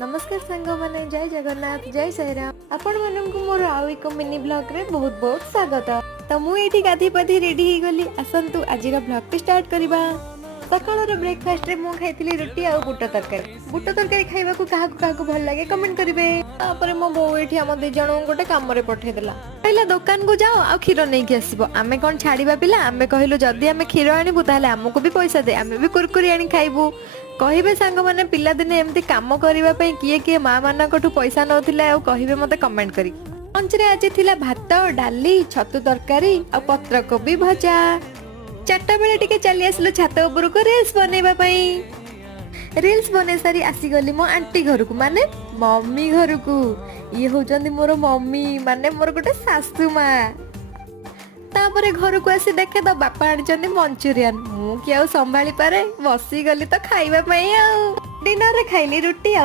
नमस्कार सांग माने जय जगन्नाथ जय साईराम आपण मानक मोर आउ एक मिनी ब्लॉग रे बहुत बहुत स्वागत। तो मु एठी गाधी पधी रेडी ही गली आसंतु आज ब्लॉग टी स्टार्ट करबा। सकाळर ब्रेकफास्ट रे मु खाइतिली रोटी आ बुट तरकारी खाइबा को काहा को भल लागे कमेंट करिवे। तापर मो बो एठी हम दे जण गोटे काम रे पठे देला पहिला दुकान को जाओ आ खीर नै के आसीबो आमे कोन छाड़ीबा पिला आमे कहिलो जदी आमे खीर आनिबु ताले हमको भी पैसा दे आमे भी कुरकुरी आनी खाइबू कहिबे सांग माने पिला दिने एमती काम करबा पई किए किए मां माना कोठू पैसा नथिला आ कहिबे मते कमेंट करी। लंच रे आज थिला भात डाली छतु तरकारी आ पत्र कोबी भजा। चारटा बेले टिके चली आसलो छात ऊपर को रील्स बनेबा पई रील्स बने सारी आसी गली मो आंटी घर को माने मम्मी घर को ये होचंदी मोर मम्मी माने मोर गोटे सासू मां। तापरे घर को आसी देखे तो बापा आनी मंचूरियन मु कि संभाली पारे बसी गली तो खाइबा पई आ डिनर रे खाइली रुटी।